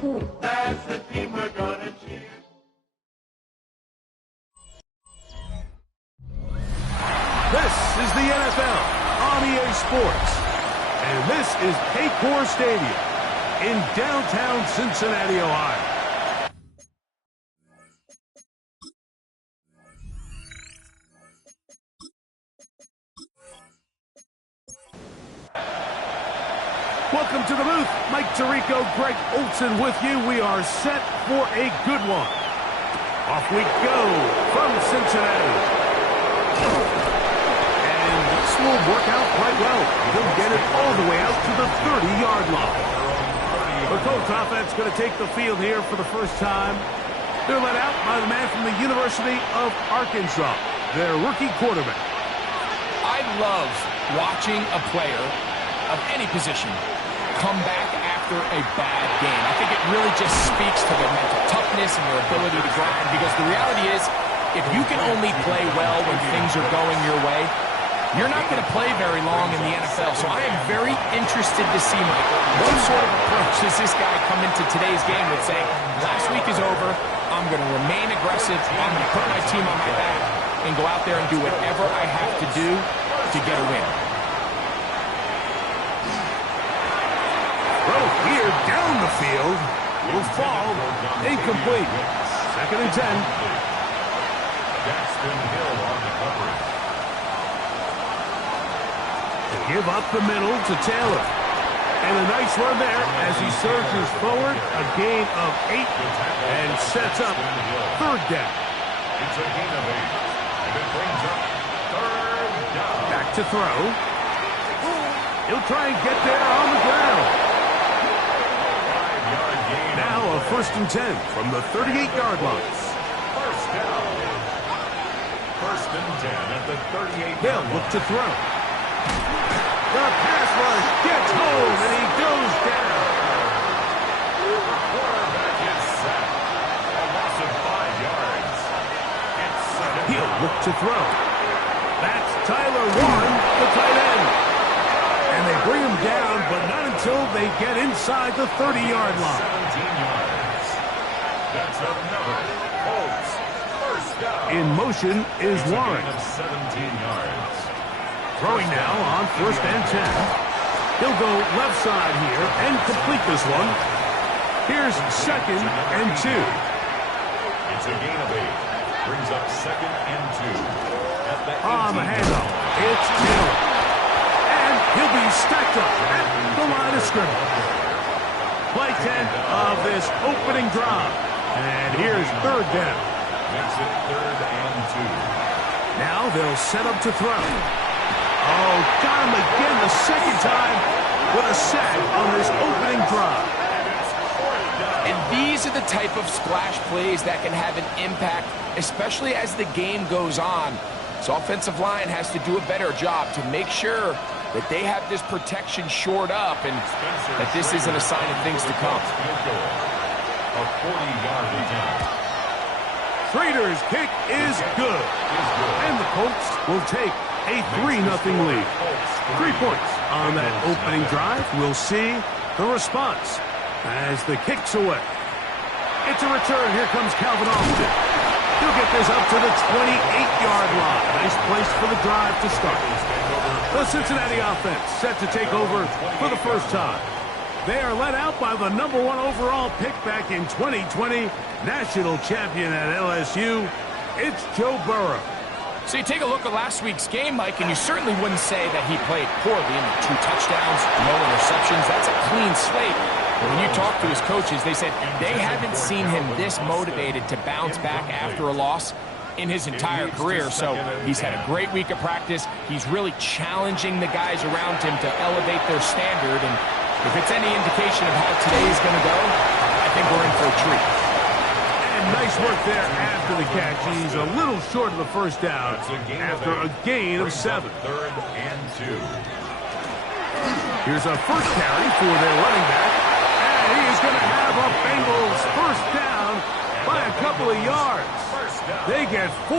That's the team we're gonna cheer. This is the NFL on EA Sports, and this is Paycor Stadium in downtown Cincinnati, Ohio. Welcome to the booth. Mike Tirico, Greg Olson with you. We are set for a good one. Off we go from Cincinnati. And this will work out quite well. They'll get it all the way out to the 30-yard line. The Colts offense going to take the field here for the first time. They're led out by the man from the University of Arkansas, their rookie quarterback. I love watching a player of any position come back after a bad game. I think it really just speaks to their mental toughness and their ability to grind, because the reality is, if you can only play well when things are going your way, you're not going to play very long in the NFL. So I am very interested to see, Michael, what sort of approach does this guy come into today's game with, saying, last week is over, I'm going to remain aggressive, I'm going to put my team on my back, and go out there and do whatever I have to do to get a win. Throw here down the field will fall incomplete. 2nd and 10. Jackson Hill on the coverage. Give up the middle to Taylor. And a nice run there as he surges forward. A gain of 8 and sets up 3rd down. It's a gain of 8. And it brings up 3rd down. Back to throw. He'll try and get there on the ground. Now a 1st and 10 from the 38-yard line. First down. 1st and 10 at the 38-yard line. They'll look to throw. The pass rush gets home, and he goes down. The quarterback is sacked. A loss of 5 yards. It's 2nd. He'll look to throw. That's Tyler Warren, the tight end. And they bring him down, but not until they get inside the 30-yard line. 17 yards. That's another Colts first down. In motion is It's a Warren. gain of 17 yards. Throwing now on 1st and 10. He'll go left side here and complete this one. Here's 2nd and 2. It's a gain of 8. Brings up 2nd and 2. At the 18. On the handoff, it's Taylor. And he'll be stacked up at the line of scrimmage. Play 10 of this opening drive. And here's 3rd down. Makes it 3rd and 2. Now they'll set up to throw. Oh, got him again the 2nd time with a sack on this opening drive. And these are the type of splash plays that can have an impact, especially as the game goes on. So offensive line has to do a better job to make sure that they have this protection shored up and that this isn't a sign of things to come. A 40-yard attempt. Schrader's kick is good. And the Colts will take a 3-0 lead. 3 points on that opening drive. We'll see the response as the kick's away. It's a return. Here comes Calvin Austin. He'll get this up to the 28-yard line. Nice place for the drive to start. The Cincinnati offense set to take over for the first time. They are led out by the #1 overall pick back in 2020, national champion at LSU. It's Joe Burrow. So you take a look at last week's game, Mike, and you certainly wouldn't say that he played poorly. I mean, 2 touchdowns, no interceptions. That's a clean slate. But when you talk to his coaches, they said they haven't seen him this motivated to bounce back after a loss in his entire career. So he's had a great week of practice. He's really challenging the guys around him to elevate their standard. And if it's any indication of how today is going to go, I think we're in for a treat. And nice work there after the catch. He's a little short of the first down after a gain of 7. 3rd and 2. Here's a first carry for their running back. And he is going to have a Bengals first down by a couple of yards. They get 4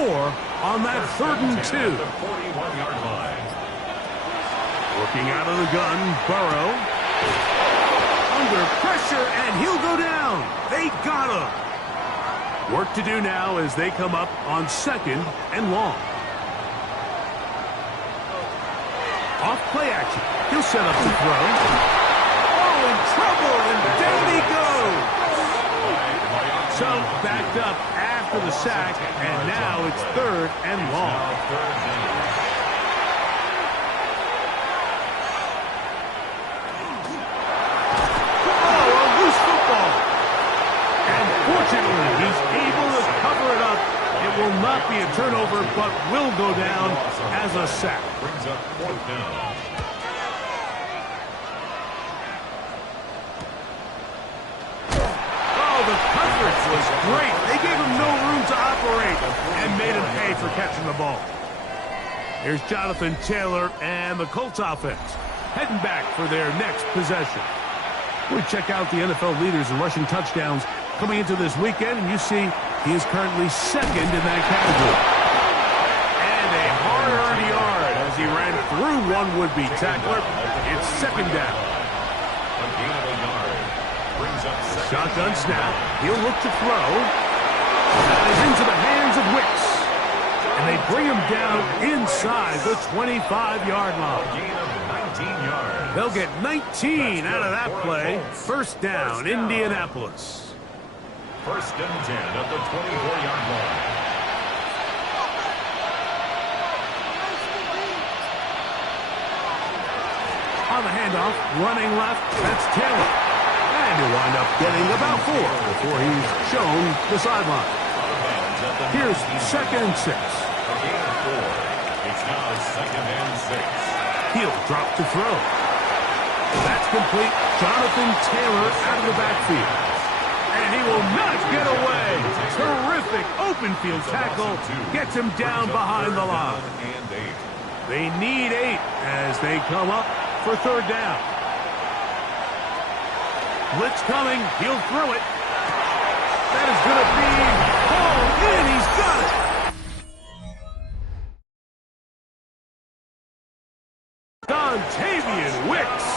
on that 3rd and 2. 41-yard line. Looking out of the gun, Burrow. under pressure, and he'll go down. They got him. Work to do now as they come up on 2nd and long. Off play action. He'll set up the throw. Oh, in trouble, and down he goes. So backed up after the sack, and now it's 3rd and long. Oh, a loose football. And fortunately, he's able to cover it up. It will not be a turnover, but will go down as a sack. Brings up 4th down. Oh, the coverage was great. They gave him no room to operate and made him pay for catching the ball. Here's Jonathan Taylor and the Colts offense heading back for their next possession. We check out the NFL leaders in rushing touchdowns coming into this weekend, and you see he is currently 2nd in that category. And a hard-earned yard as he ran through one would-be tackler. It's 2nd down. A gain of a yard. Brings up 2nd. Shotgun snap. He'll look to throw. That is into the hands of Wicks. And they bring him down inside the 25-yard line. A gain of 19 yards. They'll get 19 out of that play. 1st down, Indianapolis. 1st and 10 at the 24-yard line. On the handoff, running left, that's Taylor. And he'll wind up getting about 4 before he's shown the sideline. Here's 2nd and 6. A gain of 4. It's now 2nd and 6. He'll drop to throw. That's complete. Jonathan Taylor out of the backfield. And he will not get away. Terrific open field tackle. Gets him down behind the line. They need 8 as they come up for 3rd down. Blitz coming. He'll throw it. That is going to be hauled in. He's got it. Dontavian Wicks.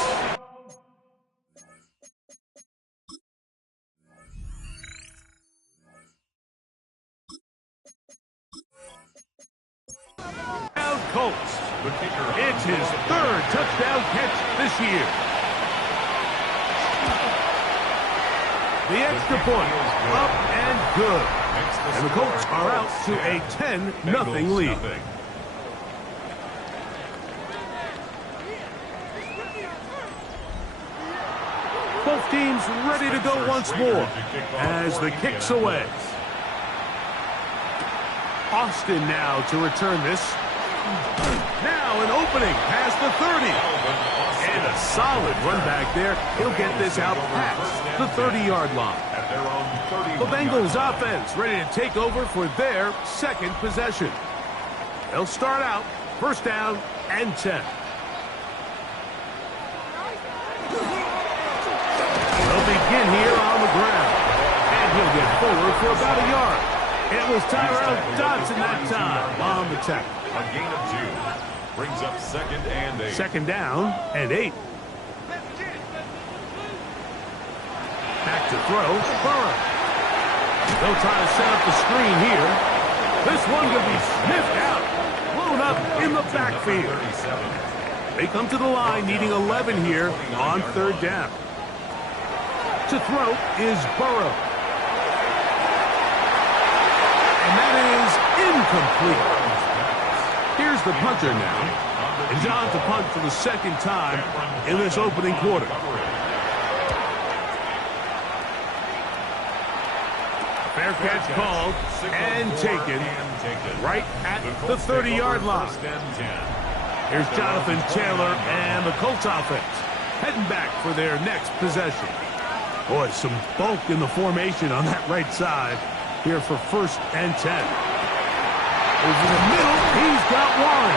Colts. It's his 3rd touchdown catch this year. The extra point, up and good. And the Colts are out to a 10-0 lead. Both teams ready to go once more as the kick's away. Austin now to return this. Now an opening past the 30. And a solid run back there. He'll get this out past the 30-yard line. The Bengals offense ready to take over for their 2nd possession. They'll start out 1st down and 10. They'll begin here on the ground. And he'll get forward for about a yard. It was Tyrell Dodson that time on the tackle. A gain of 2. Brings up 2nd and 8. 2nd down and 8. Back to throw. Burrow. They'll try to set up the screen here. This one could be sniffed out. Blown up in the backfield. They come to the line needing 11 here on 3rd down. To throw is Burrow. And that is incomplete. Here's the punter now. And John to punt for the 2nd time in this opening quarter. Fair catch called and taken right at the 30-yard line. Here's Jonathan Taylor and the Colts offense heading back for their next possession. Boy, some bulk in the formation on that right side here for 1st and 10. Over the middle, he's got one.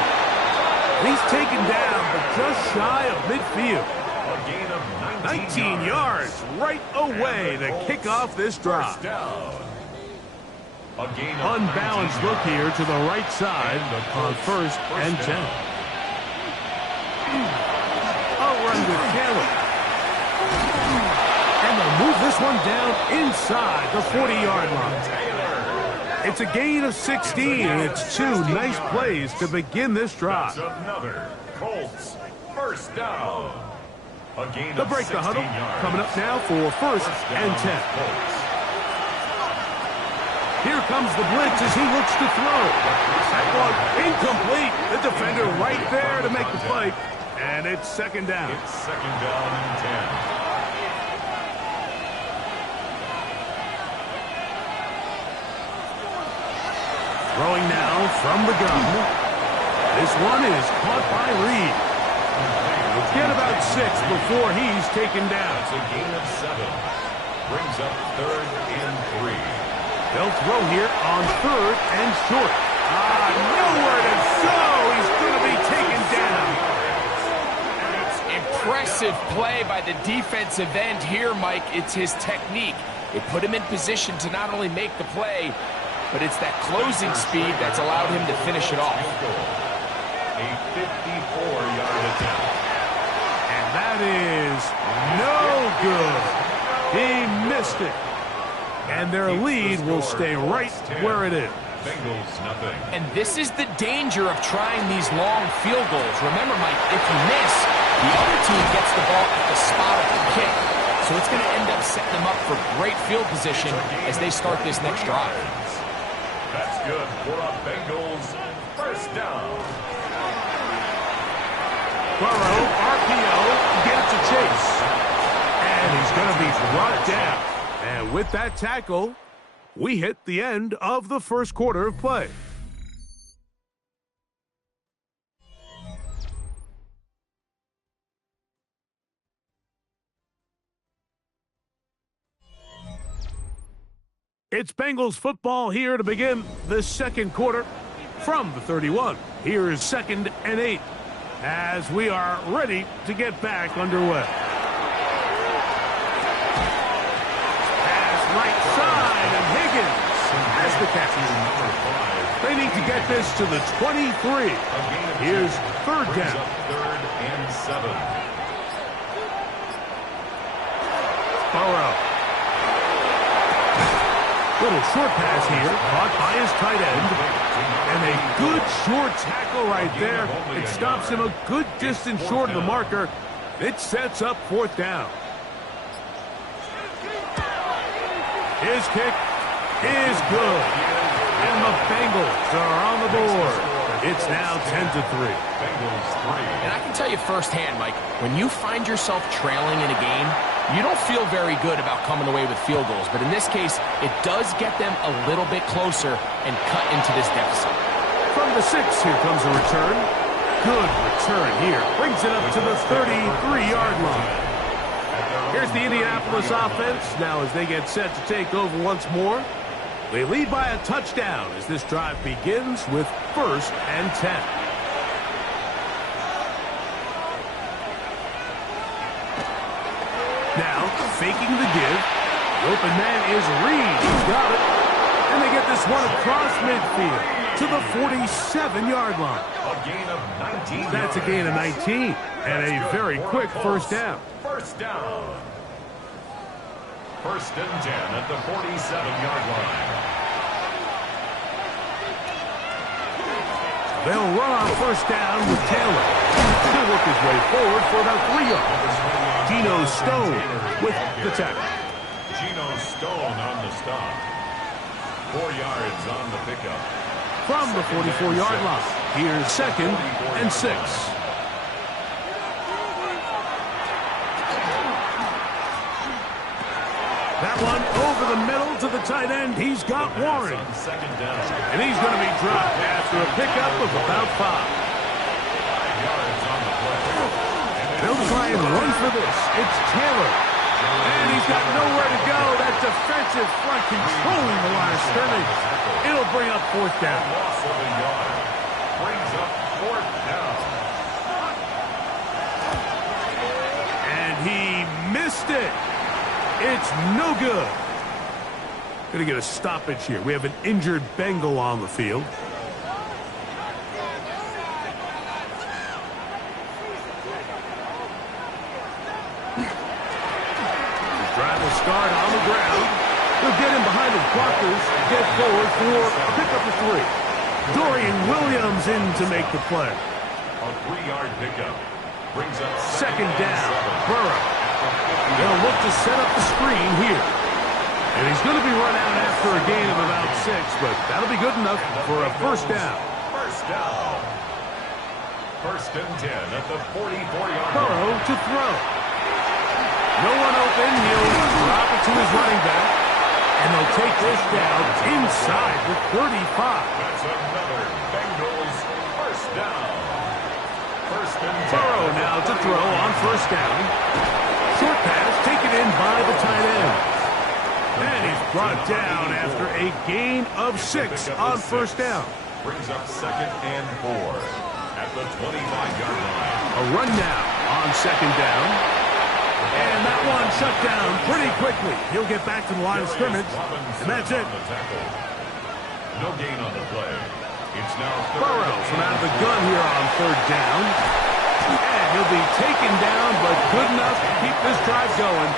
He's taken down, but just shy of midfield. A gain of 19 yards right away to kick off this drive. Unbalanced look here to the right side on 1st and 10. A run with Taylor. this one down inside the 40-yard line. It's a gain of 16, and it's two nice plays to begin this drive. That's another Colts first down. They'll break the huddle. Coming up now for first and 10. Here comes the blitz as he looks to throw. That one incomplete. The defender right there to make the play. And it's second down. It's second down and 10. Throwing now from the gun. This one is caught by Reed. Get about 6 before he's taken down. It's a gain of 7. Brings up third and 3. They'll throw here on third and short. Nowhere to go. He's going to be taken down. Impressive play by the defensive end here, Mike. It's his technique. It put him in position to not only make the play, but it's that closing speed that's allowed him to finish it off. A 54-yard attempt. And that is no good. He missed it. And their lead will stay right where it is. Bengals nothing. And this is the danger of trying these long field goals. Remember, Mike, if you miss, the other team gets the ball at the spot of the kick. So it's going to end up setting them up for great field position as they start this next drive. That's good for a Bengals first down. Burrow, RPO, gets a chase. And he's going to be brought down. And with that tackle, we hit the end of the first quarter of play. It's Bengals football here to begin the second quarter from the 31. Here is second and 8 as we are ready to get back underway. Right side, and Higgins has the catch. They need to get this to the 23. Here's third down. Third and 7. Burrow. Little short pass here, caught by his tight end. And a good short tackle right there. It stops him a good distance short of the marker. It sets up fourth down. His kick is good. And the Bengals are on the board. It's now 10-3. Bengals 3. And I can tell you firsthand, Mike, when you find yourself trailing in a game, you don't feel very good about coming away with field goals. But in this case, it does get them a little bit closer and cut into this deficit. From the 6, here comes a return. Good return here. Brings it up to the 33-yard line. Here's the Indianapolis offense now as they get set to take over once more. They lead by a touchdown as this drive begins with first and 10. Now, faking the give. The open man is Reed. He's got it. And they get this one across midfield to the 47-yard line. A gain of 19. That's a gain of 19 and a very quick first down. First down. First and 10 at the 47-yard line. They'll run on first down with Taylor. He'll work his way forward for about 3 yards. Geno Stone with the tackle. Geno Stone on the stop. 4 yards on the pickup. From the 44-yard line, here's second and 6. That one over the middle to the tight end. He's got Warren. Second down. And he's going to be dropped after a pickup of about 5. 5 yards on the play. They'll try and run for this. It's Taylor. And he's got nowhere to go. That defensive front controlling the line of scrimmage. It'll bring up fourth down. Loss of a yard. Brings up fourth down. And he missed it. It's no good. Going to get a stoppage here. We have an injured Bengal on the field. Drive will start on forward for a pickup of 3. Dorian Williams in to make the play. A 3-yard pickup. Brings up Second down. Burrow. They'll look to set up the screen here. And he's going to be run out after a gain of about 6, but that'll be good enough for a first down. First down. First and 10 at the 44-yard line. Burrow to throw. No one open. He'll drop it to his running back. And they'll take this down inside the 35. That's another Bengals first down. First and 10. Burrow now to throw on first down. Short pass taken in by the tight end. And he's brought down after a gain of 6 on first down. Brings up second and 4 at the 25-yard line. A run now on second down. And that one shut down pretty quickly. He'll get back to the line of scrimmage, and that's it. No gain on the play. It's now Burrow from out of the gun here on third down. And he'll be taken down, but good enough to keep this drive going.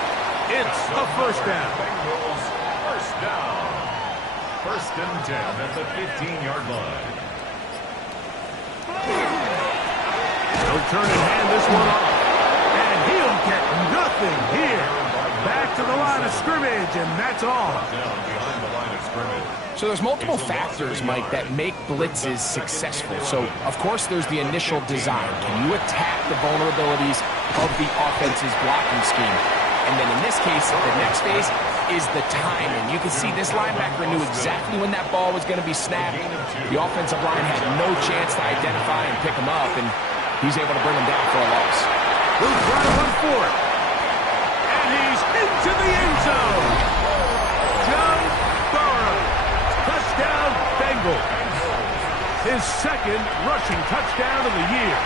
It's a first down. Bengals first down. First and 10 at the 15-yard line. He'll turn and hand this one off. And he'll get nothing here. Back to the line of scrimmage, and that's all. Down behind the line of scrimmage. So there's multiple factors, Mike, that make blitzes successful. So, of course, there's the initial design. Can you attack the vulnerabilities of the offense's blocking scheme? And then in this case, the next phase is the timing. You can see this linebacker knew exactly when that ball was going to be snapped. The offensive line had no chance to identify and pick him up, and he's able to bring him down for a loss. Who's trying to run for it? And he's into the end zone. Joe Burrow. Touchdown, Bengals. His second rushing touchdown of the year.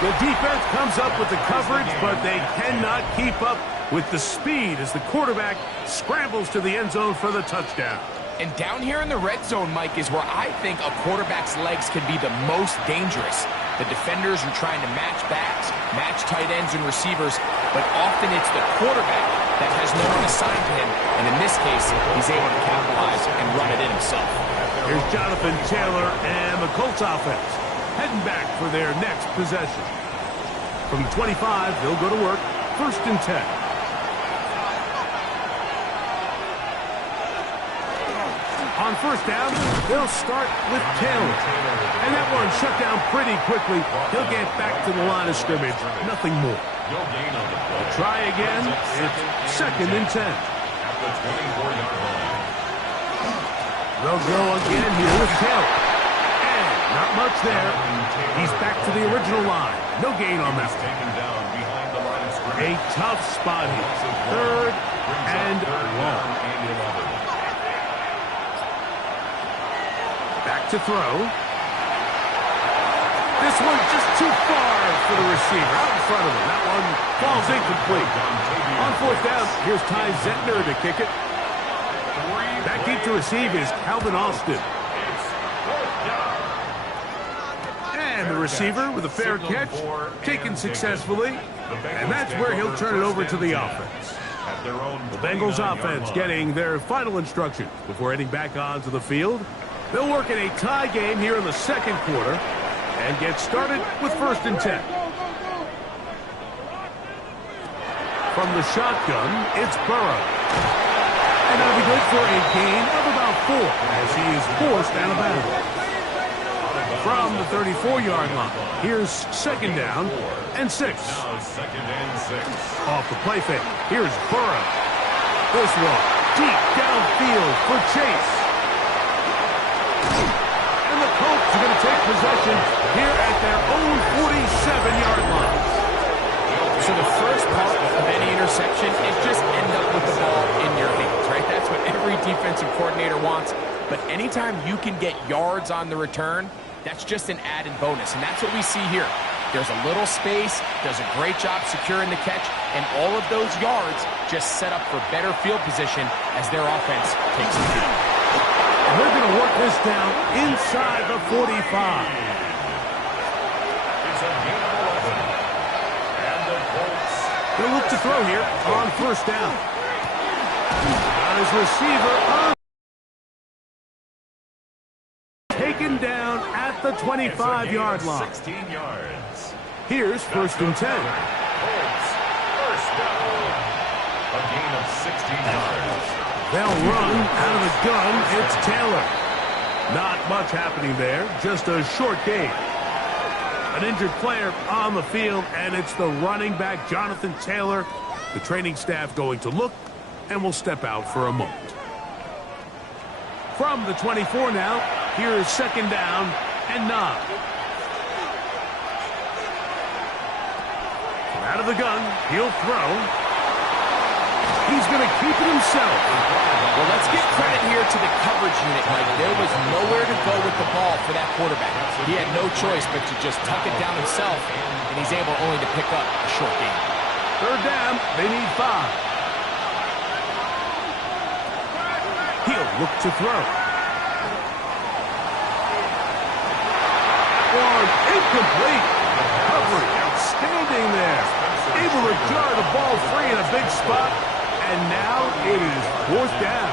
The defense comes up with the coverage, but they cannot keep up with the speed as the quarterback scrambles to the end zone for the touchdown. And down here in the red zone, Mike, is where I think a quarterback's legs can be the most dangerous. The defenders are trying to match backs, match tight ends and receivers, but often it's the quarterback that has no one assigned to him, and in this case, he's able to capitalize and run it in himself. Here's Jonathan Taylor and the Colts offense heading back for their next possession. From the 25, they'll go to work, first and 10. On first down, they'll start with Taylor. And that one shut down pretty quickly. He'll get back to the line of scrimmage. Nothing more. No gain on the play. Try again. It's second and 10. At the 24-yard line. They'll go again here with Taylor. And not much there. He's back to the original line. No gain on that. Taken down behind the line of scrimmage. A tough spot here. Third and long. Back to throw. This one's just too far for the receiver. Out in front of him. That one falls incomplete. On fourth down, here's Ty Zentner to kick it. Back deep to receive is Calvin Austin. And the receiver with a fair catch, taken successfully. And that's where he'll turn it over to the offense. The Bengals offense getting their final instructions before heading back onto the field. They'll work in a tie game here in the second quarter and get started with first and 10. From the shotgun, it's Burrow. And that'll be good for a gain of about 4 as he is forced out of bounds. From the 34-yard line, here's second down and 6. Second and 6. Off the play fake, here's Burrow. This one deep downfield for Chase. And the Colts are going to take possession here at their own 47-yard line. So the first part of any interception is just end up with the ball in your hands, right? That's what every defensive coordinator wants. But anytime you can get yards on the return, that's just an added bonus. And that's what we see here. There's a little space, does a great job securing the catch, and all of those yards just set up for better field position as their offense takes the field. And they're going to work this down inside the 45. It's a gain of 11. And the Colts. They'll look to throw here on first down. got his receiver on. Taken down at the 25-yard line. 16 yards. Here's first and 10. Colts, first down. A gain of 16 yards. They'll run out of the gun. It's Taylor. Not much happening there. Just a short gain. An injured player on the field, and it's the running back, Jonathan Taylor. The training staff going to look, and will step out for a moment. From the 24 now, here is second down and 9. Out of the gun, he'll throw. He's going to keep it himself. Well, let's give credit here to the coverage unit, Mike. There was nowhere to go with the ball for that quarterback. He had no choice but to just tuck it down himself, and he's able only to pick up a short gain. Third down, they need 5. He'll look to throw. One incomplete. Coverage outstanding there. Able to jar the ball free in a big spot. And now it is fourth down.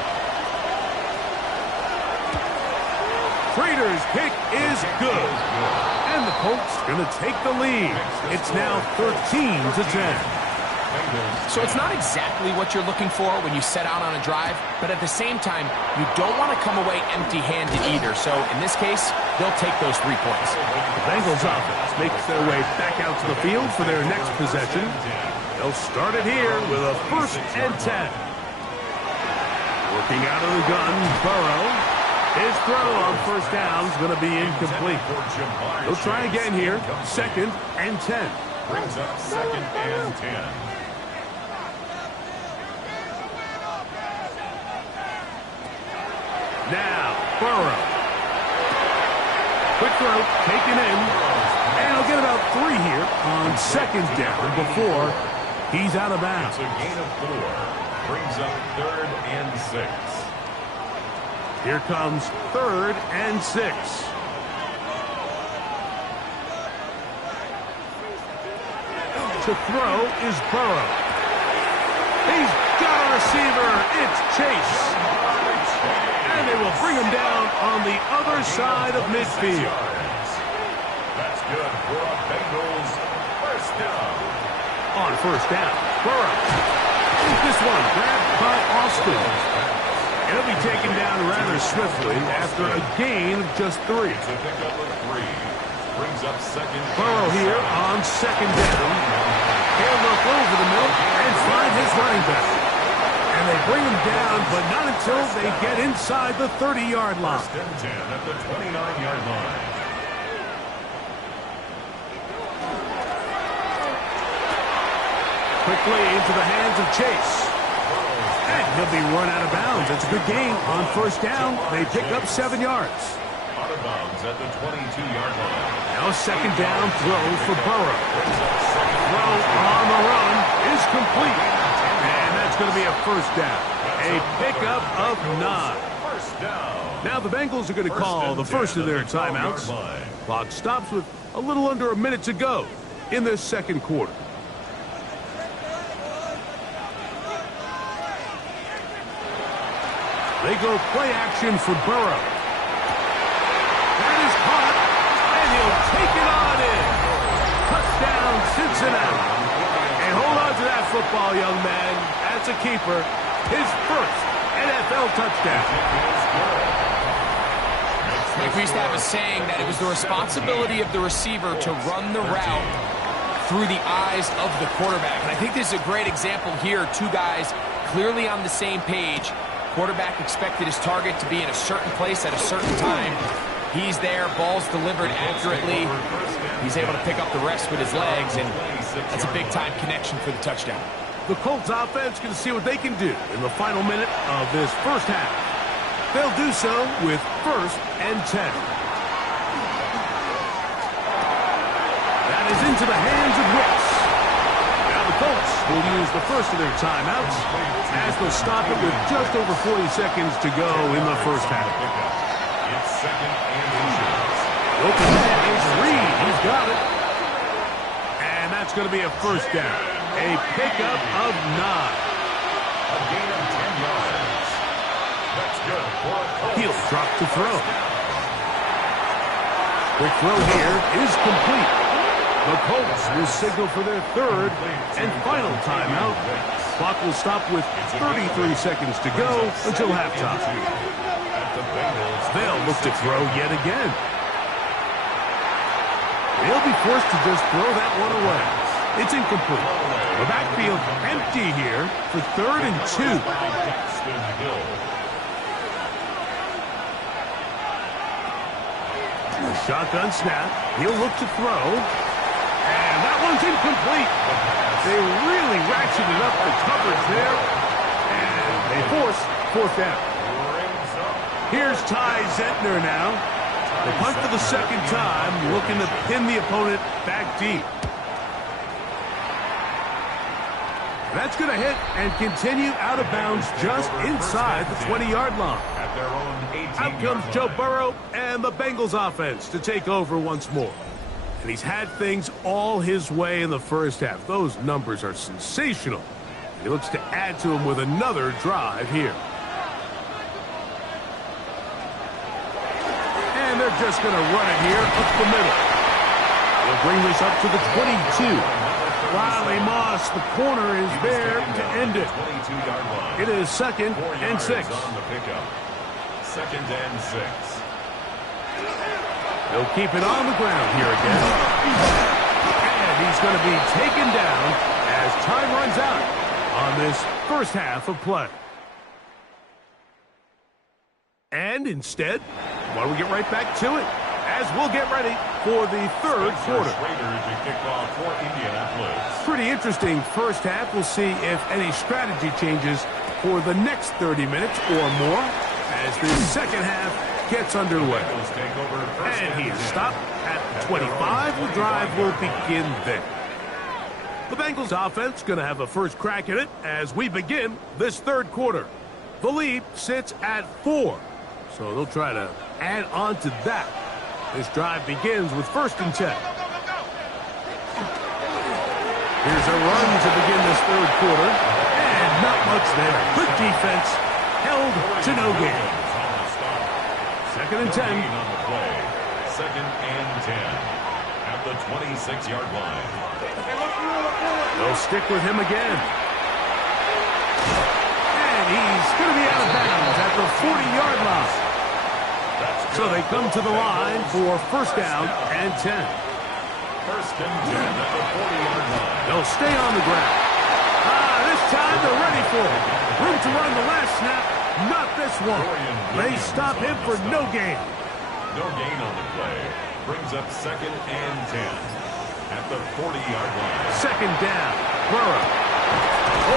Prater's kick is good. And the Colts going to take the lead. It's now 13-10. So it's not exactly what you're looking for when you set out on a drive, but at the same time, you don't want to come away empty-handed either. So in this case, they'll take those 3 points. The Bengals offense makes their way back out to the field for their next possession. They'll start it here with a first and 10. Working out of the gun, Burrow. His throw on first down is going to be incomplete. They'll try again here, second and 10. Brings up second and 10. Now, Burrow. Quick throw, taken in. And he'll get about 3 here on second down before he's out of bounds. It's a gain of 4. Brings up third and 6. Here comes third and 6. To throw is Burrow. He's got a receiver. It's Chase. And they will bring him down on the other side of midfield. That's good for a Bengals first down. On first down, Burrow. This one grabbed by Austin. He'll be taken down rather swiftly after a gain of just 3. It's a pickup of 3. Brings up second. Burrow here on second down. He'll look over the middle and find his running back. And they bring him down, but not until they get inside the 30-yard line. First and 10 at the 29-yard line. Quickly into the hands of Chase. And he'll be run out of bounds. It's a good game on first down. They pick up 7 yards. Out of bounds at the 22-yard line. Now second down throw for Burrow. Throw on the run is complete. And that's going to be a first down. A pickup of 9. First down. Now the Bengals are going to call the first of their timeouts. Clock stops with a little under a minute to go in this second quarter. They go play action for Burrow. That is caught, and he'll take it on in. Touchdown, Cincinnati. And hold on to that football, young man. That's a keeper. His first NFL touchdown. Like we used to have a saying that it was the responsibility of the receiver to run the route through the eyes of the quarterback. And I think this is a great example here. 2 guys clearly on the same page. Quarterback expected his target to be in a certain place at a certain time. He's there, ball's delivered accurately. He's able to pick up the rest with his legs, and that's a big-time connection for the touchdown. The Colts offense going to see what they can do in the final minute of this first half. They'll do so with first and 10. That is into the hands of Wicks. Now the Colts will use the first of their timeouts as they'll stop it with just over 40 seconds to go in the first half. It's second and inches. Open man is Reed. He's got it. And that's going to be a first down. A pickup of 9. A gain of 10 yards. good for a Colts. He'll drop to throw. Quick throw here is complete. The Colts will signal for their third and final timeout. Clock will stop with 33 seconds to go until halftime. They'll look to throw yet again. They'll be forced to just throw that one away. It's incomplete. The backfield empty here for 3rd and 2. Shotgun snap. He'll look to throw. And that one's incomplete. They really ratcheted up the coverage there. And they force 4th down. Here's Ty Zentner now. The punt for the second time, looking to pin the opponent back deep. That's going to hit and continue out of bounds just inside the 20-yard line. Out comes Joe Burrow and the Bengals offense to take over once more. And he's had things all his way in the first half. Those numbers are sensational. He looks to add to them with another drive here. And they're just going to run it here up the middle. They'll bring this up to the 22. Riley Moss, the corner, is there to end it. It is 2nd and 6. Second and 6. They'll keep it on the ground here again. And he's going to be taken down as time runs out on this first half of play. And instead, why don't we get right back to it as we'll get ready for the third quarter. Pretty interesting first half. We'll see if any strategy changes for the next 30 minutes or more as the second half gets underway. And he is stopped at 25. The drive will begin there. The Bengals offense going to have a first crack at it as we begin this third quarter. The lead sits at 4, so they'll try to add on to that. This drive begins with 1st and 10. Here's a run to begin this third quarter, and not much there. Good defense, held to no gain. 2nd and 10. Second and 10 at the 26-yard line. They'll stick with him again. And he's going to be out of bounds at the 40-yard line. So they come to the line for 1st down and 10. 1st and 10 at the 40-yard line. They'll stay on the ground. This time they're ready for it. Room to run the last snap. Not this one. They stop him for no gain. No gain on the play. Brings up 2nd and 10 at the 40-yard line. 2nd down. Burrow.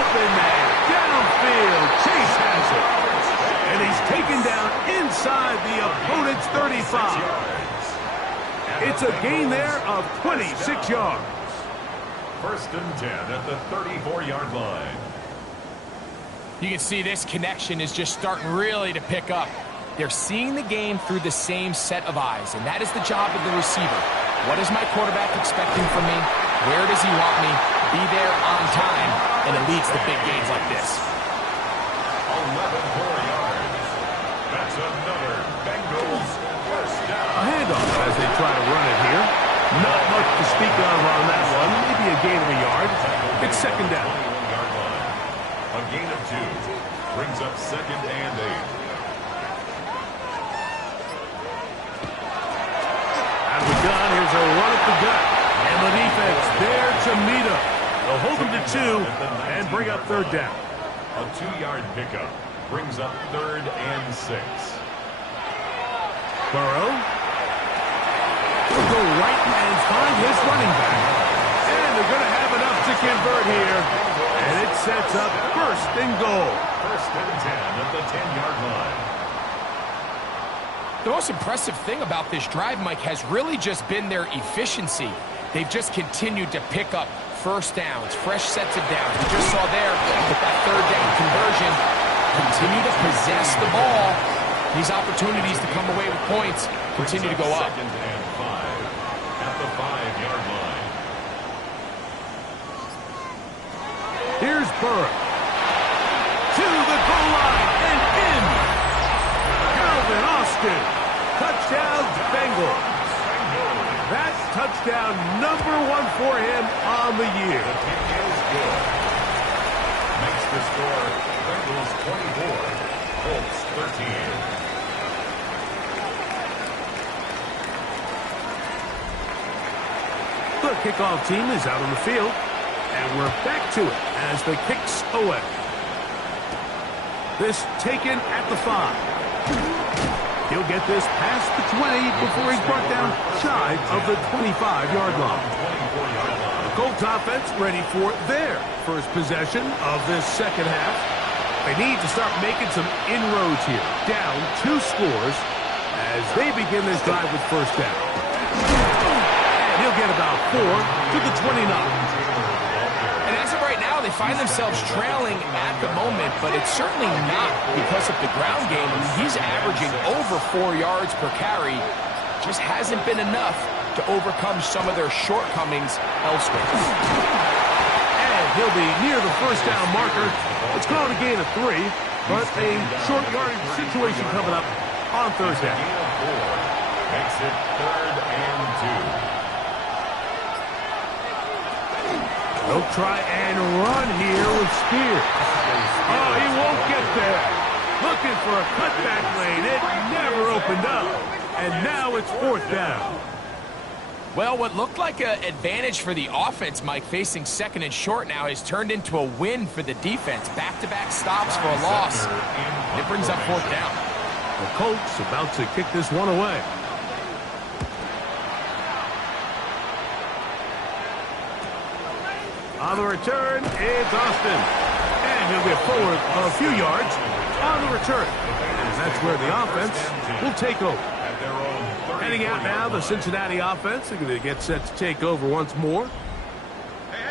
Open man. Downfield. Chase has it. And he's taken down inside the opponent's 35. It's a gain there of 26 yards. 1st and 10 at the 34-yard line. You can see this connection is just starting really to pick up. They're seeing the game through the same set of eyes, and that is the job of the receiver. What is my quarterback expecting from me? Where does he want me? Be there on time, and it leads to big gains like this. 11 more yards. That's another Bengals 1st down. A handoff as they try to run it here. Not much to speak of on that one. Maybe a gain of a yard. It's 2nd down. A gain of 2 brings up 2nd and 8. Out of the gun, here's a run at the gut. And the defense there to meet him. They'll hold him to 2 and bring up 3rd down. A 2-yard pickup brings up 3rd and 6. Burrow will go right and find his running back. And they're going to have enough to convert here. And it sets up 1st and goal. 1st and 10 at the 10-yard line. The most impressive thing about this drive, Mike, has really just been their efficiency. They've just continued to pick up 1st downs, fresh sets of downs. We just saw there with that 3rd down conversion. Continue to possess the ball. These opportunities to come away with points continue to go up. 2nd and 5 at the 5-yard line. Here's Burrow. To the goal line and in. touchdown, number 1 for him on the year. The kick is good. Makes the score Bengals 24, Colts 13. The kickoff team is out on the field, and we're back to it as the kick's away. This taken at the 5. He'll get this past the 20 before he's brought down shy of the 25-yard line. The Colts offense ready for their first possession of this second half. They need to start making some inroads here. Down 2 scores as they begin this drive with first down. And he'll get about 4 to the 29. And as of right now, they find themselves trailing at the moment, but it's certainly not because of the ground game. I mean, he's averaging over 4 yards per carry. Just hasn't been enough to overcome some of their shortcomings elsewhere. And he'll be near the first down marker. It's called a gain of 3, but a short yardage situation coming up on third down. Makes it 3rd and 2. They'll try and run here with Spears. Oh, he won't get there. Looking for a cutback lane. It never opened up. And now it's 4th down. Well, what looked like an advantage for the offense, Mike, facing 2nd and short now, has turned into a win for the defense. Back-to-back stops for a loss. It brings up 4th down. The Colts about to kick this one away. On the return, it's Austin. And he'll get forward a few yards on the return. And that's where the offense will take over. Heading out now, the Cincinnati offense are going to get set to take over once more.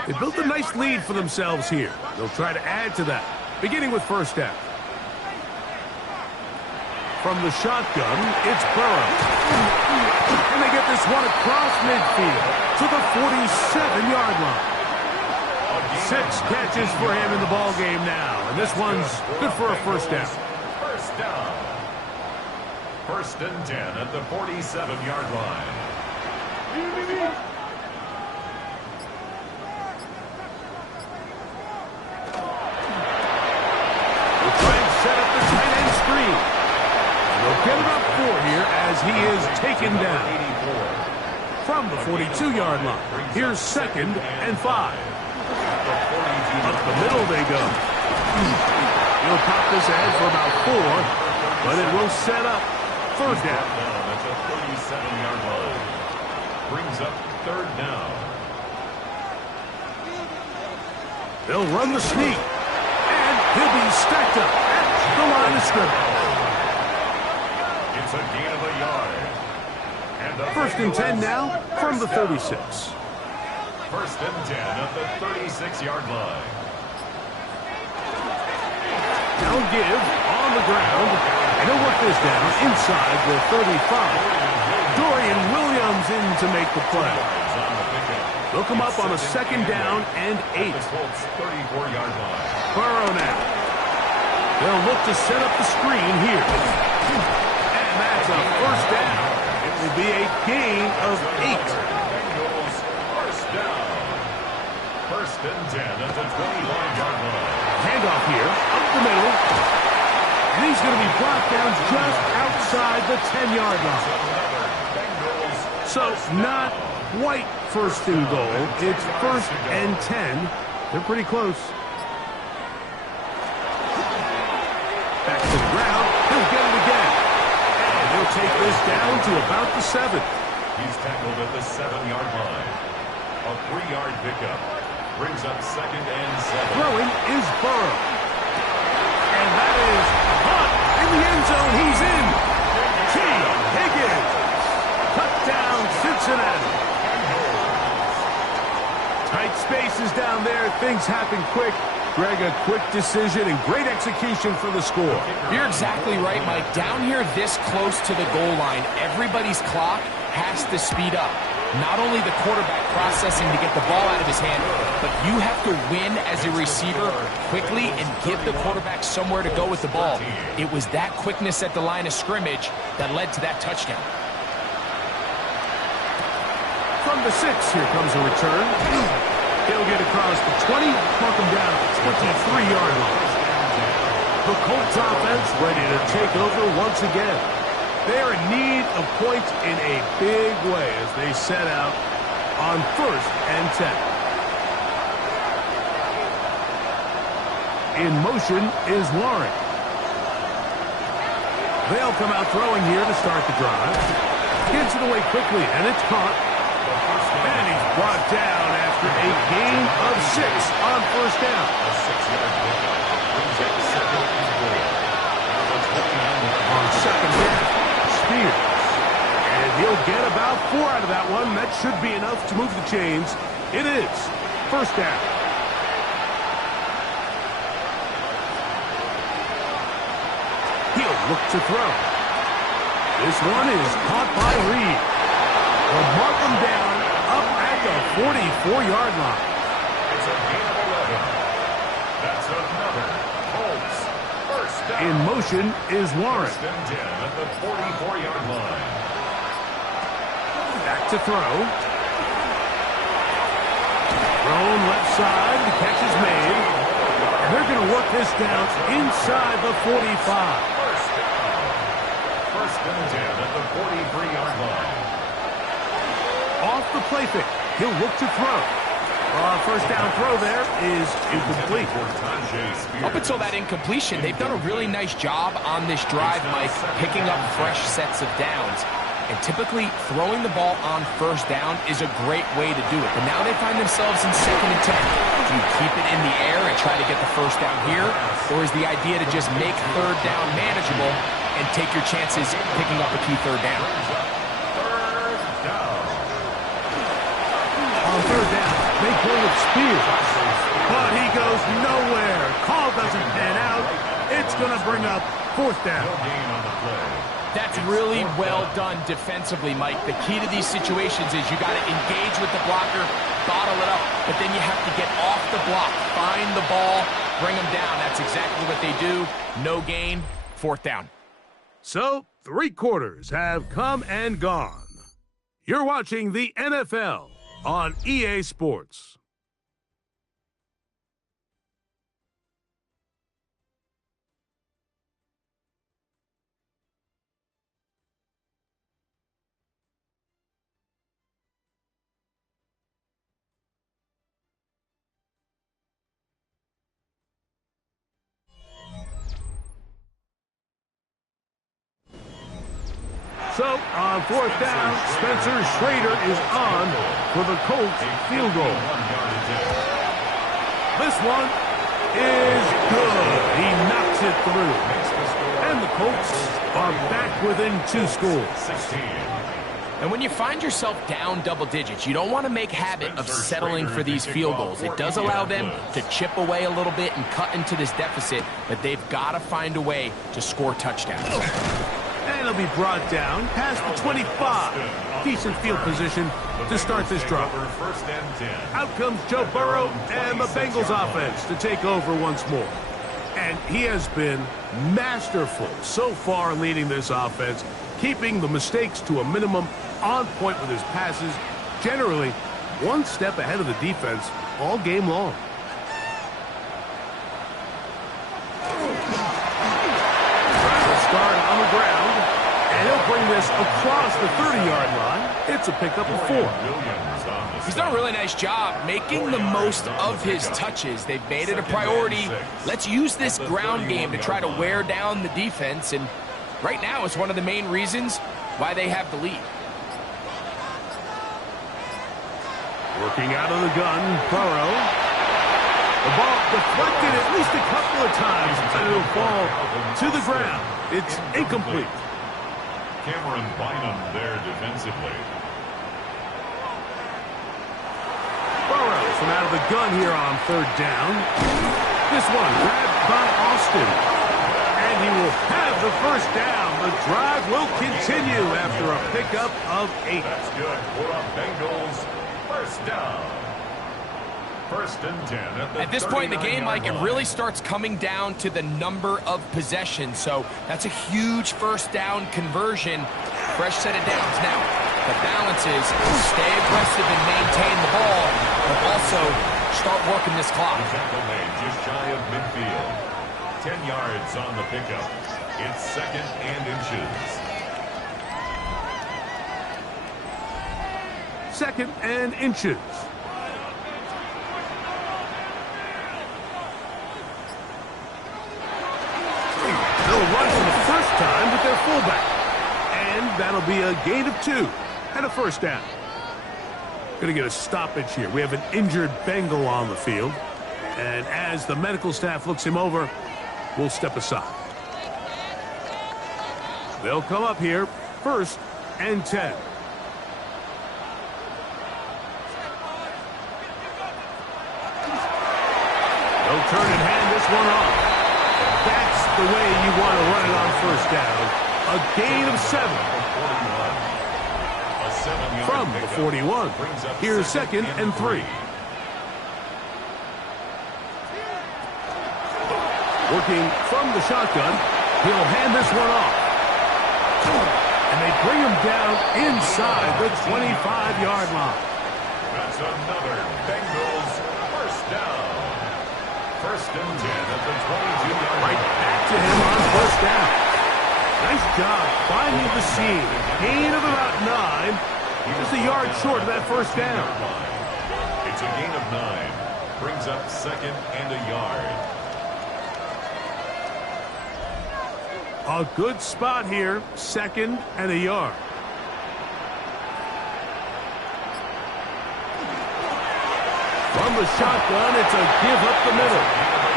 They built a nice lead for themselves here. They'll try to add to that, beginning with first down. From the shotgun, it's Burrow. And they get this one across midfield to the 47-yard line. 6 catches for him in the ball game now, and this one's good for a first down. First down. 1st and 10 at the 47-yard line. We'll try and set up the tight end screen. And they'll get about 4 here as he is taken down. From the 42-yard line, here's 2nd and 5. Up the middle they go. He'll pop this ahead for about 4, but it will set up 3rd down. That's a 37-yard line. Brings up 3rd down. They'll run the sneak, and he'll be stacked up at the line of scrimmage. It's a gain of a yard. And 1st and 10 now from the 36. 1st and 10 at the 36-yard line. Now give on the ground, and he'll work this down inside the 35. Dorian Williams in to make the play. They'll come up on a 2nd down and 8. The Colts 34-yard line. Burrow now. They'll look to set up the screen here. And that's a first down. It will be a gain of 8. Bengals first down. 1st and 10 at the 21-yard line. Handoff here, up the middle. And he's going to be brought down just outside the 10-yard line. So not quite 1st and goal. It's 1st and 10. They're pretty close. Back to the ground. He'll get it again. And he'll take this down to about the 7. He's tackled at the 7-yard line. A 3-yard pickup. Brings up 2nd and 7. Throwing is Burrow. And that is hot in the end zone. He's in. T. Higgins. Touchdown, Cincinnati. Tight spaces down there. Things happen quick. Greg, a quick decision and great execution for the score. You're exactly right, Mike. Down here this close to the goal line, everybody's clock has to speed up. Not only the quarterback processing to get the ball out of his hand, but you have to win as a receiver quickly and give the quarterback somewhere to go with the ball. It was that quickness at the line of scrimmage that led to that touchdown. From the 6, here comes a return. He'll get across the 20, mark him down at the 23-yard line. The Colts offense ready to take over once again. They're in need of points in a big way as they set out on 1st and 10. In motion is Warren. They'll come out throwing here to start the drive. Gets it away quickly, and it's caught. And he's brought down after a gain of 6 on 1st down. On 2nd down, Spears. And he'll get about 4 out of that one. That should be enough to move the chains. It is 1st down. He'll look to throw. This one is caught by Reed. They'll mark him down up at the 44-yard line. It's a gain of 11. That's another Colts 1st down. In motion is Warren. 1st and 10 at the 44-yard line. Back to throw. Thrown left side. The catch is made. And they're going to work this down inside the 45. 1st down. 1st and 10 at the 43-yard line. Off the play fake. He'll look to throw. 1st down throw there is incomplete. Up until that incompletion, they've done a really nice job on this drive, Mike, picking up fresh sets of downs. And typically, throwing the ball on 1st down is a great way to do it. But now they find themselves in 2nd and 10. Do you keep it in the air and try to get the 1st down here? Or is the idea to just make 3rd down manageable and take your chances picking up a key 3rd down? On 3rd down, they go with Spears. But he goes nowhere. Call doesn't pan out. It's going to bring up 4th down. That's really well done defensively, Mike. The key to these situations is you got to engage with the blocker, bottle it up, but then you have to get off the block, find the ball, bring them down. That's exactly what they do. No gain, 4th down. So, 3 quarters have come and gone. You're watching the NFL on EA Sports. So, on 4th down, Spencer Schrader is on for the Colts field goal. This one is good. He knocks it through. And the Colts are back within 2 scores. And when you find yourself down double digits, you don't want to make habit of settling for these field goals. It does allow them to chip away a little bit and cut into this deficit, but they've got to find a way to score touchdowns. And he'll be brought down past the 25. Decent field position to start this drive. Out comes Joe Burrow and the Bengals offense to take over once more. And he has been masterful so far leading this offense, keeping the mistakes to a minimum, on point with his passes, generally one step ahead of the defense all game long. Start on the ground, and he'll bring this across the 30-yard line. It's a pickup of 4. He's done a really nice job making the most of his touches. They've made it a priority. Let's use this ground game to try to wear down the defense, and right now it's one of the main reasons why they have the lead. Working out of the gun, Burrow. The ball deflected at least a couple of times, and it'll fall to the ground. It's incomplete. Cameron Bynum there defensively. Burrow from out of the gun here on 3rd down. This one grabbed by Austin. And he will have the 1st down. The drive will continue after a pickup of 8. That's good for a Bengals 1st down. 1st and 10 at this point in the game, Mike, it really starts coming down to the number of possessions. So that's a huge 1st down conversion. Fresh set of downs now. The balance is stay aggressive and maintain the ball, but also start working this clock. Tackle made just shy of midfield. 10 yards on the pickup. It's 2nd and inches. 2nd and inches. They'll run for the first time with their fullback. And that'll be a gain of 2 and a first down. Going to get a stoppage here. We have an injured Bengal on the field. And as the medical staff looks him over, we'll step aside. They'll come up here, 1st and 10. They'll turn and hand this one off. That's the way you want to run it on first down. A gain of 7. From the 41. Here's 2nd and 3. Working from the shotgun, he'll hand this one off. And they bring him down inside the 25-yard line. That's another Bengals first down. 1st and 10 at the 22-yard line. Right back to him on first down. Nice job finding the seam. Gain of about 9. Just a yard short of that first down. It's a gain of 9. Brings up 2nd and a yard. A good spot here. 2nd and a yard. From the shotgun, it's a give up the middle.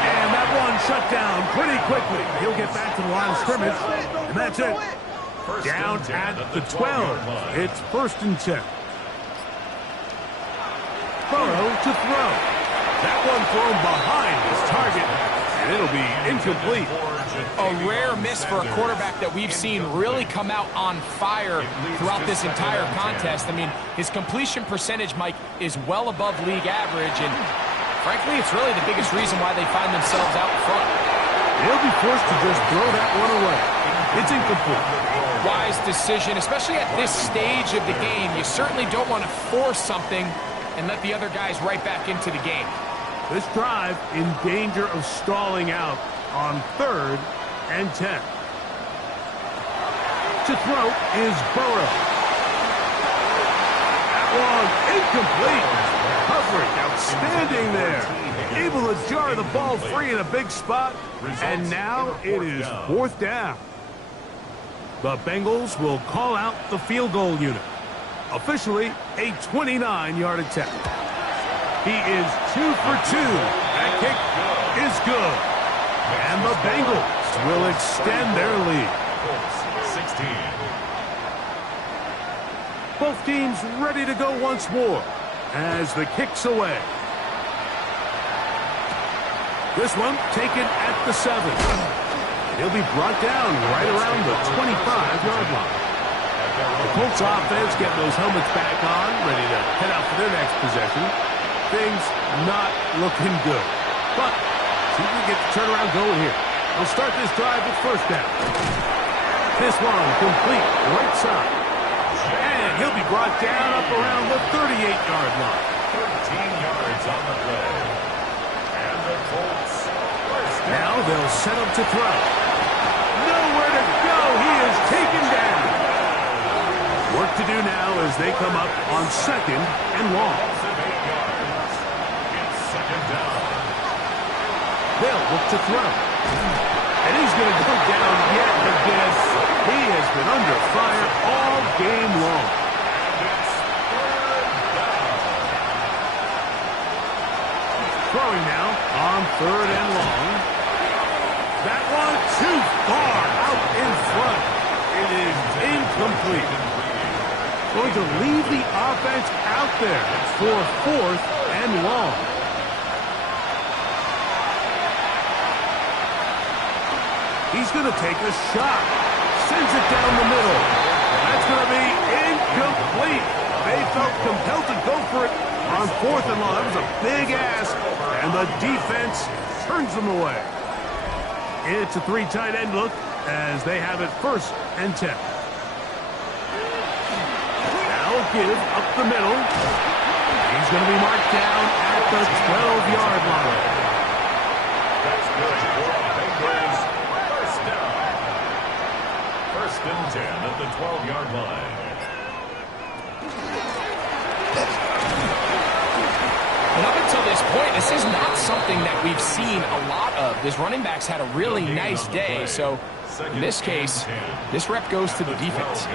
And that one shut down pretty quickly. He'll get back to the line of scrimmage. And that's it. Down at the 12. It's 1st and 10. Burrow to throw. That one thrown behind his target. And it'll be incomplete. A rare miss for a quarterback that we've seen really come out on fire throughout this entire contest. I mean, his completion percentage, Mike, is well above league average, and frankly, it's really the biggest reason why they find themselves out in front. They'll be forced to just throw that one away. It's incomplete. Wise decision, especially at this stage of the game. You certainly don't want to force something and let the other guys right back into the game. This drive in danger of stalling out on 3rd and 10. To throw is Burrow. That one incomplete. Coverage outstanding there. Able to jar the ball free in a big spot. And now it is 4th down. The Bengals will call out the field goal unit. Officially a 29-yard attempt. He is 2 for 2. That kick is good. And the Bengals will extend their lead. 16. Both teams ready to go once more as the kick's away. This one taken at the 7. He'll be brought down right around the 25-yard line. The Colts offense getting those helmets back on, ready to head out for their next possession. Things not looking good. But see if we get the turnaround going here. We'll start this drive with first down. This one complete right side. And he'll be brought down up around the 38-yard line. 13 yards on the play. And the Colts first down. Now they'll set up to throw. Nowhere to go. He is taken down. Work to do now as they come up on 2nd and long. It's 2nd down. They'll look to throw. And he's going to go down yet again. He has been under fire all game long. It's 3rd down. Throwing now on 3rd and long. That one too far out in front. It is incomplete. Going to leave the offense out there for 4th and long. He's going to take a shot. Sends it down the middle. That's going to be incomplete. They felt compelled to go for it on 4th and long. That was a big ask, and the defense turns them away. It's a 3 tight end look as they have it 1st and 10. Now give up the middle. He's going to be marked down at the 12-yard line. That's good for a Bengals first down. First and 10 at the 12-yard line. And up until this point, this is not something that we've seen a lot of. This running back's had a really nice day, so in this case, this rep goes to the defense.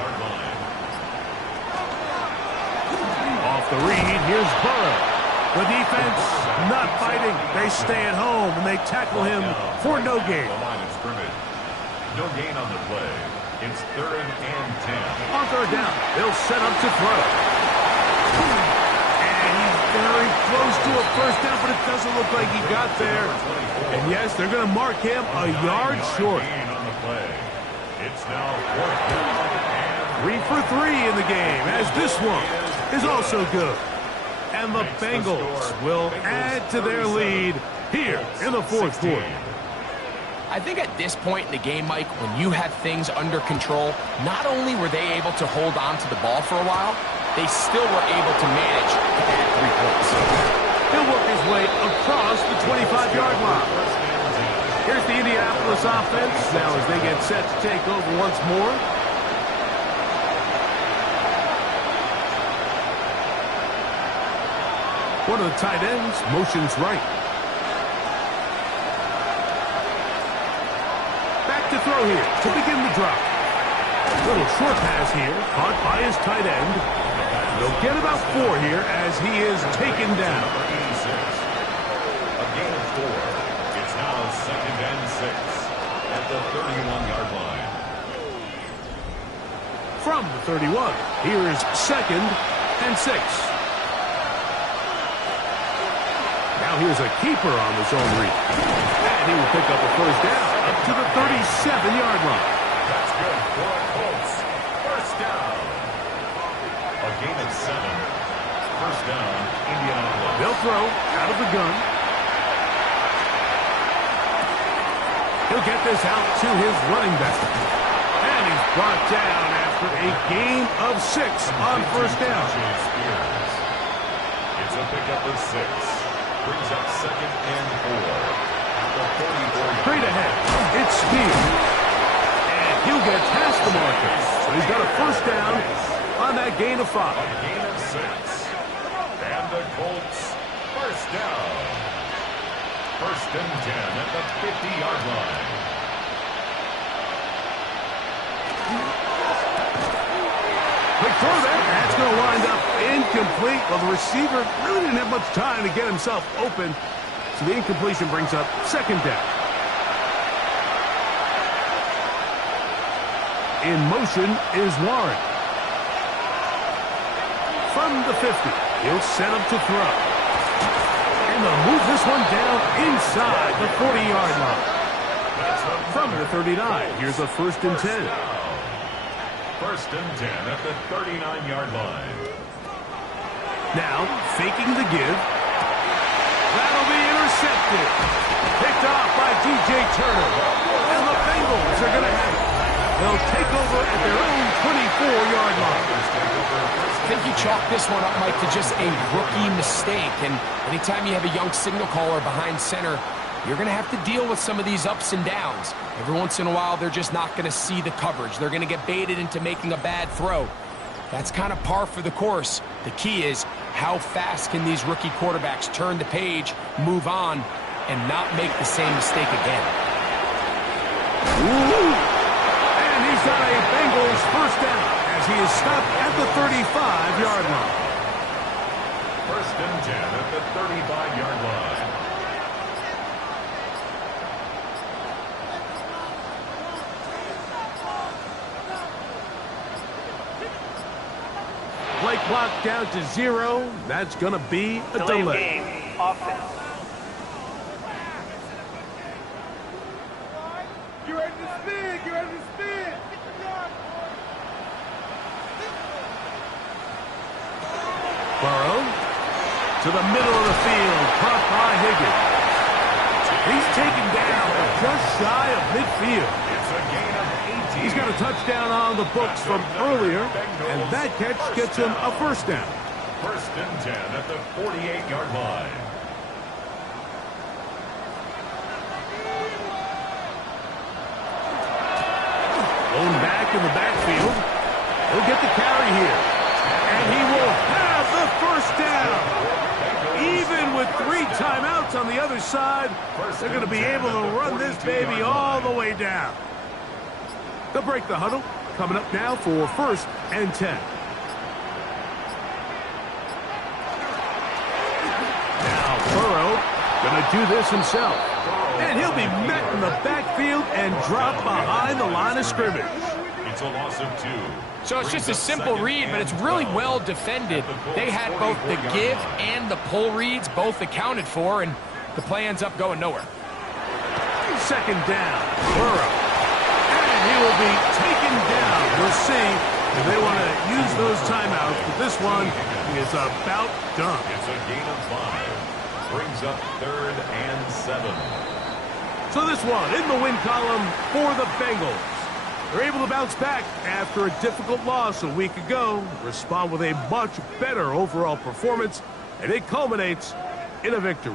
Off the read, here's Burrow. The defense not fighting. They stay at home, and they tackle him for no gain. No gain on the play. It's 3rd and 10. On 3rd down, they'll set up to throw. And he's very close to a first down, but it doesn't look like he got there. And yes, they're going to mark him a yard short. It's now 4th down. 3 for 3 in the game, as this one is also good. And the Bengals will add to their lead here in the 4th quarter. I think at this point in the game, Mike, when you have things under control, not only were they able to hold on to the ball for a while, they still were able to manage to add 3 points. He'll work his way across the 25-yard line. Here's the Indianapolis offense now as they get set to take over once more. One of the tight ends motions right. Back to throw here to begin the drop. Little short pass here, caught by his tight end. They'll get about 4 here as he is taken down. A gain of 4. It's now 2nd and 6 at the 31-yard line. From the 31, here is 2nd and 6. Now here's a keeper on the zone read. And he will pick up a first down up to the 37-yard line. That's good for the Colts. First down. A gain of 7. First down, Indianapolis. They'll throw out of the gun. He'll get this out to his running back. And he's brought down after a gain of 6 on first down. It's a pickup of 6. Brings up 2nd and 4. At the 44. Straight ahead. It's Speed. And he'll get past the marker. So he's got a first down on that gain of 5. A gain of 6. And the Colts first down. First and 10 at the 50-yard line. Quick throw there. That's going to wind up incomplete. Well, the receiver really didn't have much time to get himself open. So the incompletion brings up 2nd down. In motion is Warren. From the 50, he'll set up to throw. And they'll move this one down inside the 40-yard line. From the 39, here's a 1st and 10. First and 10 at the 39-yard line. Now, faking the give. That'll be intercepted. Picked off by DJ Turner. And the Bengals are going to have it. They'll take over at their own 24-yard line. I think you chalk this one up, Mike, to just a rookie mistake. And anytime you have a young signal caller behind center, you're going to have to deal with some of these ups and downs. Every once in a while, they're just not going to see the coverage. They're going to get baited into making a bad throw. That's kind of par for the course. The key is how fast can these rookie quarterbacks turn the page, move on, and not make the same mistake again. Ooh. And he's got a Bengals first down as he is stopped at the 35-yard line. First and 10 at the 35-yard line. Play clock down to 0. That's going to be a delay. Game. Offense. Get ready to spin. Get ready to spin. Burrow to the middle of the field. Caught by Higgins. He's taken down just shy of midfield. It's a gain of 18. He's got a touchdown on the books from earlier, and that catch gets him a first down. First and 10 at the 48-yard line. Going back in the backfield. He'll get the carry here. And he will have the first down. Even with 3 timeouts on the other side, they're going to be able to run this baby all the way down. They'll break the huddle. Coming up now for first and 10. Now Burrow going to do this himself. And he'll be met in the backfield and dropped behind the line of scrimmage. It's a loss of 2. So it's just a simple read, but it's really well defended. They had both the give and the pull reads both accounted for, and the play ends up going nowhere. Second down, Burrow. And he will be taken down. We'll see if they want to use those timeouts, but this one is about done. It's a gain of 5. Brings up 3rd and 7. So this one in the win column for the Bengals. They're able to bounce back after a difficult loss a week ago, respond with a much better overall performance, and it culminates in a victory.